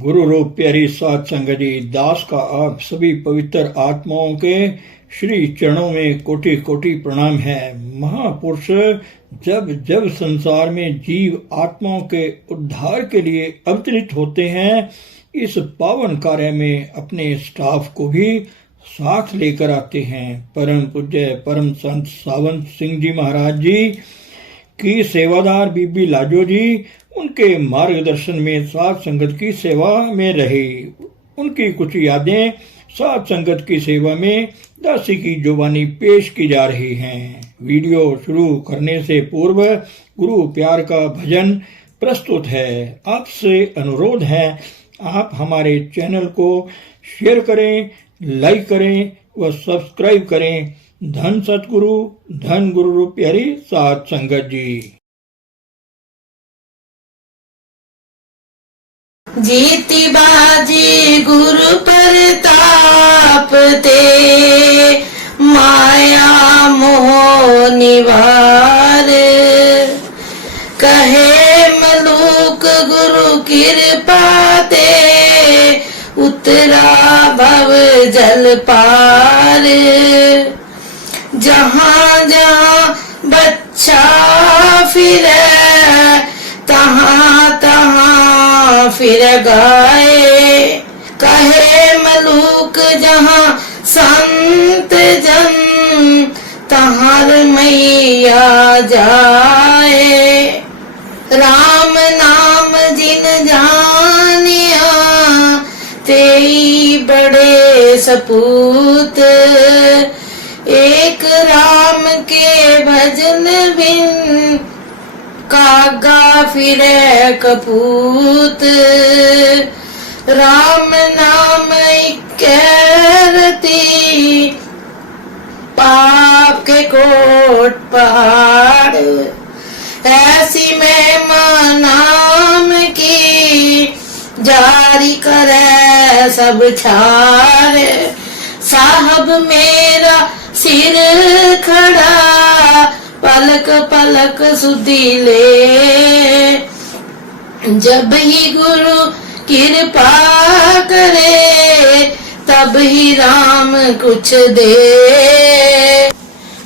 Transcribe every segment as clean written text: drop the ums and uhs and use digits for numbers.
गुरु रूप प्यारी साध संगत जी, दास का आप सभी पवित्र आत्माओं के श्री चरणों में कोटि कोटि प्रणाम है। महापुरुष जब जब संसार में जीव आत्माओं के उद्धार के लिए अवतरित होते हैं, इस पावन कार्य में अपने स्टाफ को भी साथ लेकर आते हैं। परम पूज्य परम संत सावंत सिंह जी महाराज जी की सेवादार बीबी लाजो जी उनके मार्गदर्शन में साध संगत की सेवा में रहे। उनकी कुछ यादें साध संगत की सेवा में दासी की जुबानी पेश की जा रही हैं। वीडियो शुरू करने से पूर्व गुरु प्यार का भजन प्रस्तुत है। आपसे अनुरोध है, आप हमारे चैनल को शेयर करें, लाइक करें व सब्सक्राइब करें। धन सतगुरु, धन गुरु रूप प्यारी साध संगत जी। जीती बाजी गुरु प्रताप ते, माया मोह निवार। कहे मलूक गुरु कृपा ते, उतरा भव जल पार। जहाँ जहाँ बच्चा फिरे, तहाँ तहाँ फिर गाए। कहे मलूक जहाँ संत जन, तहाँ मैया जाए। राम नाम जिन जानिया, तेई बड़े सपूत। एक राम के भजन बिन, कागा फिरे कपूत। राम नाम कहती, पाप के कोट पहाड़। ऐसी महिमा नाम की, जारी करे सब छाड़। साहब मेरा सिर खड़ा, पलक पलक सुधी ले। जब ही गुरु कृपा करे, तब ही राम कुछ दे।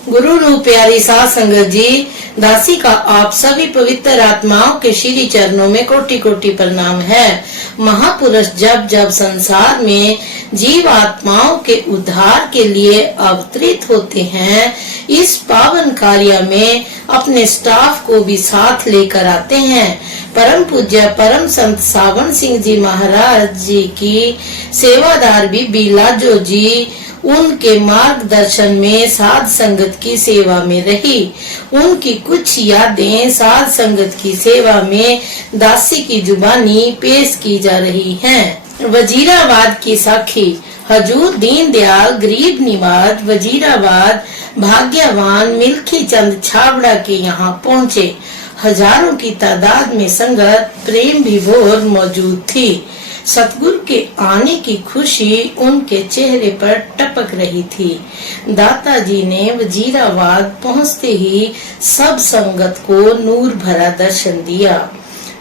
गुरु रूप प्यारी साध संगत जी, दासी का आप सभी पवित्र आत्माओं के श्री चरणों में कोटि कोटि प्रणाम है। महापुरुष जब जब संसार में जीव आत्माओं के उद्धार के लिए अवतरित होते हैं, इस पावन कार्य में अपने स्टाफ को भी साथ लेकर आते हैं। परम पूज्य परम संत सावंत सिंह जी महाराज जी की सेवादार बीबी लाजो जी उनके मार्गदर्शन में साध संगत की सेवा में रही। उनकी कुछ यादें साध संगत की सेवा में दासी की जुबानी पेश की जा रही हैं। वजीराबाद की साखी। हजूर दीन दयाल गरीब निवाज वजीराबाद भाग्यवान मिल्खी चंद छाबड़ा के यहाँ पहुँचे। हजारों की तादाद में संगत प्रेम विभोर मौजूद थी। सतगुरु के आने की खुशी उनके चेहरे पर टपक रही थी। दाताजी ने वजीराबाद पहुँचते ही सब संगत को नूर भरा दर्शन दिया,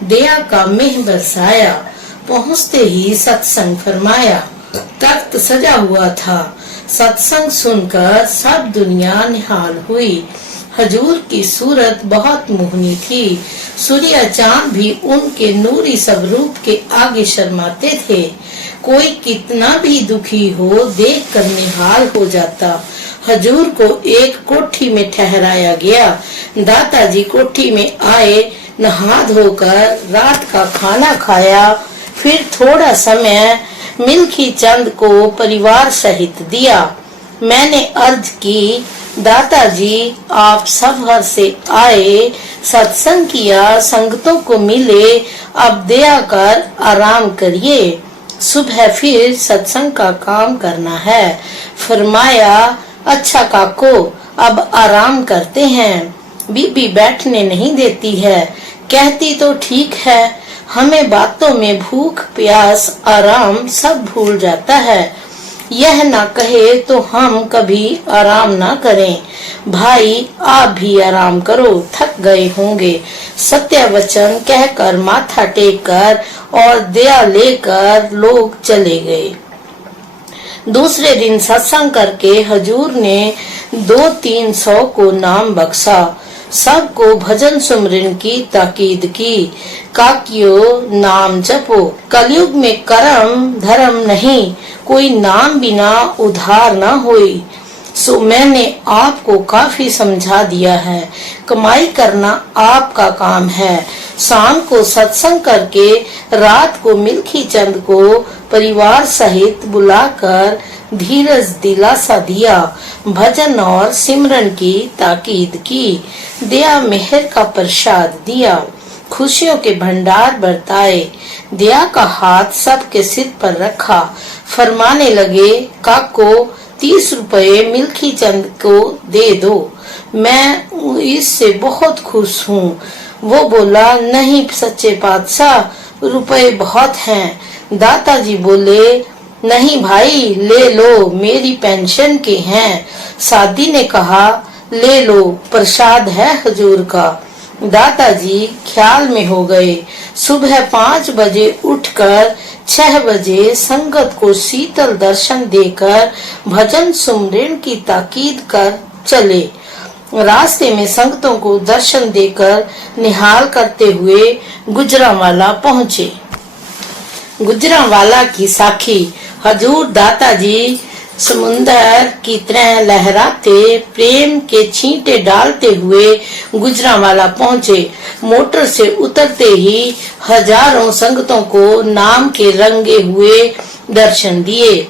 दया का मेह बरसाया। पहुँचते ही सत्संग फरमाया। तख्त सजा हुआ था। सत्संग सुनकर सब दुनिया निहाल हुई। हजूर की सूरत बहुत मोहनी थी। सूर्य चांद भी उनके नूरी स्वरूप के आगे शर्माते थे। कोई कितना भी दुखी हो, देख कर निहाल हो जाता। हजूर को एक कोठी में ठहराया गया। दाताजी कोठी में आए, नहा धोकर रात का खाना खाया। फिर थोड़ा समय मिल्खी चंद को परिवार सहित दिया। मैंने अर्ज की, दाताजी आप सब घर से आए, सत्संग किया, संगतों को मिले, अब दया कर आराम करिए, सुबह फिर सत्संग का काम करना है। फरमाया, अच्छा काको, अब आराम करते हैं। बीबी बैठने नहीं देती है, कहती तो ठीक है, हमें बातों में भूख प्यास आराम सब भूल जाता है। यह ना कहे तो हम कभी आराम ना करें। भाई आप भी आराम करो, थक गए होंगे। सत्य वचन कहकर माथा टेक कर और दया लेकर लोग चले गए। दूसरे दिन सत्संग करके हजूर ने 200-300 को नाम बख्शा। सबको भजन सुमरन की ताकीद की। काकियो नाम जपो, कलयुग में कर्म धर्म नहीं, कोई नाम बिना उद्धार न होई। सो मैंने आपको काफी समझा दिया है। कमाई करना आपका काम है। शाम को सत्संग करके रात को मिल्खी चंद को परिवार सहित बुलाकर धीरज दिलासा दिया, भजन और सिमरन की ताकीद की, दया मेहर का प्रसाद दिया, खुशियों के भंडार बरताए, दया का हाथ सबके सिर पर रखा। फरमाने लगे, काको 30 रुपए मिल्खी चंद को दे दो, मैं इससे बहुत खुश हूँ। वो बोला, नहीं सच्चे पातशाह, रुपए बहुत हैं। दाताजी बोले, नहीं भाई ले लो, मेरी पेंशन के हैं। सादी ने कहा, ले लो, प्रसाद है हजूर का। दादाजी ख्याल में हो गए। सुबह 5 बजे उठकर 6 बजे संगत को शीतल दर्शन देकर भजन सुमरन की ताकीद कर चले। रास्ते में संगतों को दर्शन देकर निहाल करते हुए गुजरांवाला पहुँचे। गुजरांवाला की साखी। हजूर दाताजी समुंदर की तरह लहराते प्रेम के छींटे डालते हुए गुजरांवाला पहुँचे। मोटर से उतरते ही हजारों संगतों को नाम के रंगे हुए दर्शन दिए।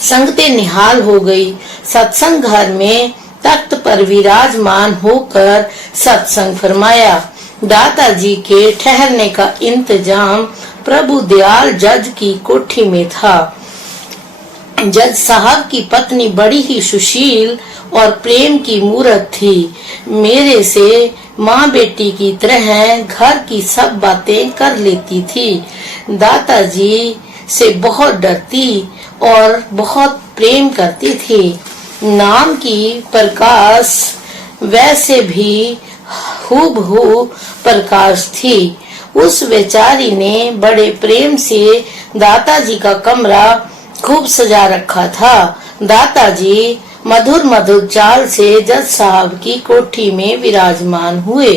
संगतें निहाल हो गई। सत्संग घर में तख्त पर विराजमान होकर सत्संग फरमाया। दादाजी के ठहरने का इंतजाम प्रभु दयाल जज की कोठी में था। जज साहब की पत्नी बड़ी ही सुशील और प्रेम की मूरत थी। मेरे से माँ बेटी की तरह घर की सब बातें कर लेती थी। दादाजी से बहुत डरती और बहुत प्रेम करती थी। नाम की प्रकाश वैसे भी हूबहू प्रकाश थी। उस बेचारी ने बड़े प्रेम से दाताजी का कमरा खूब सजा रखा था। दाताजी मधुर मधुर चाल से जज साहब की कोठी में विराजमान हुए।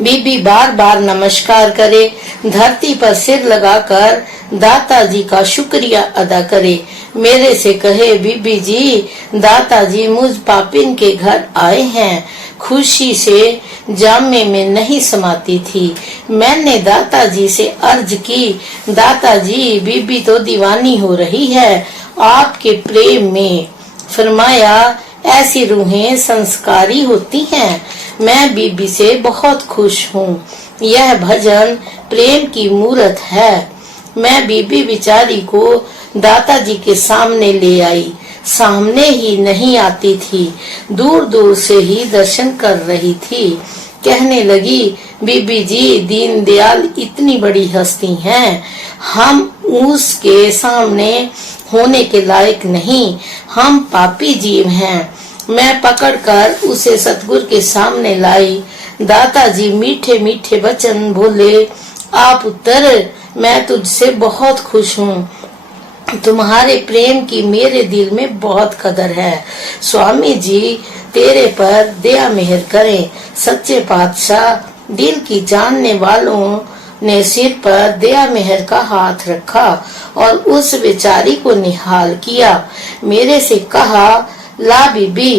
बीबी बार बार नमस्कार करे, धरती पर सिर लगाकर दाताजी का शुक्रिया अदा करे। मेरे से कहे, बीबी जी दाताजी मुझ पापिन के घर आए हैं। खुशी से जामे में नहीं समाती थी। मैंने दाताजी से अर्ज की, दाताजी बीबी तो दीवानी हो रही है आपके प्रेम में। फरमाया, ऐसी रूहें संस्कारी होती हैं। मैं बीबी से बहुत खुश हूँ। यह भजन प्रेम की मूरत है। मैं बीबी बिचारी को दाताजी के सामने ले आई। सामने ही नहीं आती थी, दूर दूर से ही दर्शन कर रही थी। कहने लगी, बीबी जी दीन दयाल इतनी बड़ी हस्ती हैं, हम उसके सामने होने के लायक नहीं, हम पापी जीव हैं। मैं पकड़कर उसे सतगुरु के सामने लाई। दाताजी मीठे मीठे वचन बोले, आप पुत्र मैं तुझसे बहुत खुश हूँ। तुम्हारे प्रेम की मेरे दिल में बहुत कदर है। स्वामी जी तेरे पर दया मेहर करें। सच्चे पातशाह दिल की जानने वालों ने सिर पर दया मेहर का हाथ रखा और उस बेचारी को निहाल किया। मेरे से कहा, ला बीबी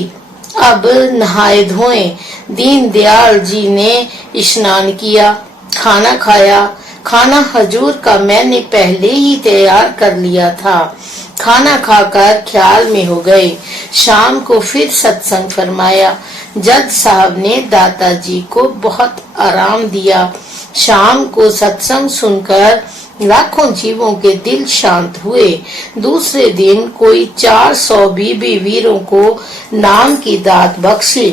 अब नहाए धोए। दीन दयाल जी ने स्नान किया, खाना खाया। खाना हजूर का मैंने पहले ही तैयार कर लिया था। खाना खाकर ख्याल में हो गए। शाम को फिर सत्संग फरमाया। जज साहब ने दाताजी को बहुत आराम दिया। शाम को सत्संग सुनकर लाखों जीवों के दिल शांत हुए। दूसरे दिन कोई 400 बीबी वीरों को नाम की दात बख्शी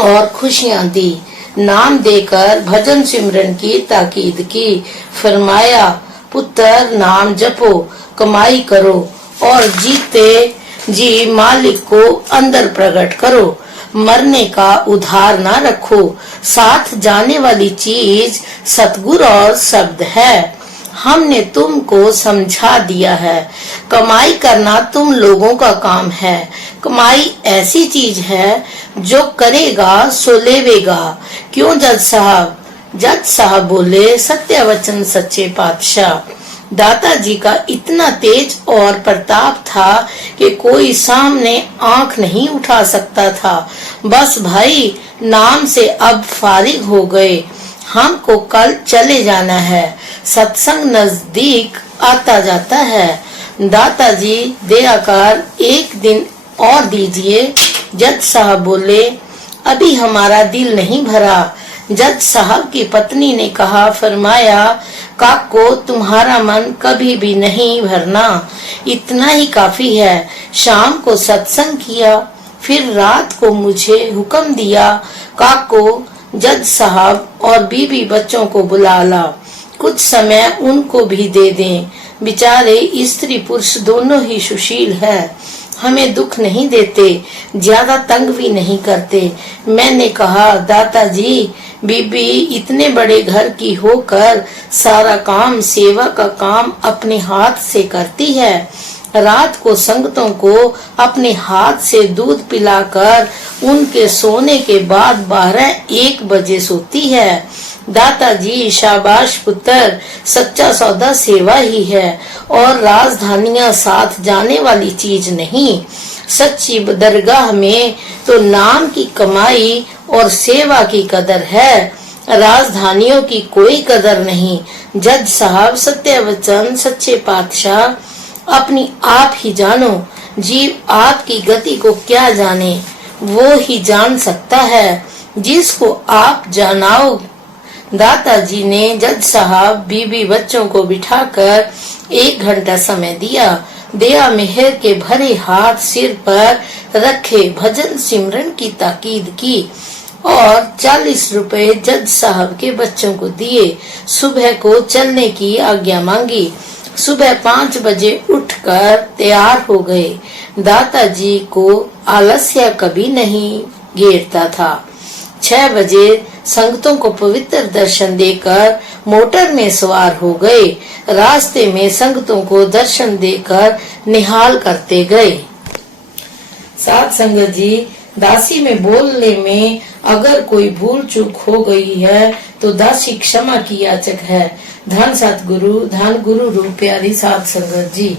और खुशियां दी। नाम देकर भजन सिमरन की ताकीद की। फरमाया, पुत्र नाम जपो, कमाई करो और जीते जी मालिक को अंदर प्रकट करो। मरने का उधार ना रखो। साथ जाने वाली चीज सतगुरु और शब्द है। हमने तुमको समझा दिया है। कमाई करना तुम लोगों का काम है। कमाई ऐसी चीज है जो करेगा सो लेवेगा। क्यों जज साहब? जज साहब बोले, सत्य वचन सच्चे पातशाह। दादाजी का इतना तेज और प्रताप था कि कोई सामने आंख नहीं उठा सकता था। बस भाई, नाम से अब फारिग हो गए। हमको कल चले जाना है। सत्संग नजदीक आता जाता है। दादाजी दयाकर एक दिन और दीजिए। जज साहब बोले, अभी हमारा दिल नहीं भरा। जज साहब की पत्नी ने कहा, फरमाया, काको तुम्हारा मन कभी भी नहीं भरना, इतना ही काफी है। शाम को सत्संग किया, फिर रात को मुझे हुक्म दिया, काको जज साहब और बीबी बच्चों को बुला ला, कुछ समय उनको भी दे दें। बेचारे स्त्री पुरुष दोनों ही सुशील है, हमें दुख नहीं देते, ज्यादा तंग भी नहीं करते। मैंने कहा, दादाजी बीबी इतने बड़े घर की होकर सारा काम, सेवा का काम अपने हाथ से करती है। रात को संगतों को अपने हाथ से दूध पिलाकर उनके सोने के बाद 12-1 बजे सोती है। दादाजी शाबाश पुत्र, सच्चा सौदा सेवा ही है और राजधानियां साथ जाने वाली चीज नहीं। सच्ची दरगाह में तो नाम की कमाई और सेवा की कदर है, राजधानियों की कोई कदर नहीं। जज साहब, सत्य वचन सच्चे पातशाह, अपनी आप ही जानो। जीव आपकी गति को क्या जाने, वो ही जान सकता है जिसको आप जानाओ। दादाजी ने जज साहब बीबी बच्चों को बिठाकर 1 घंटा समय दिया। दया मेहर के भरे हाथ सिर पर रखे, भजन सिमरन की ताकीद की और 40 रुपए जज साहब के बच्चों को दिए। सुबह को चलने की आज्ञा मांगी। सुबह 5 बजे उठकर तैयार हो गए। दादाजी को आलस्य कभी नहीं घेरता था। 6 बजे संगतों को पवित्र दर्शन देकर मोटर में सवार हो गए। रास्ते में संगतों को दर्शन देकर निहाल करते गए। साथ संगत जी, दासी में बोलने में अगर कोई भूल चूक हो गई है तो दासी क्षमा की याचक है। धन सतगुरु, धन गुरु रूप प्यारी साथ संगत जी।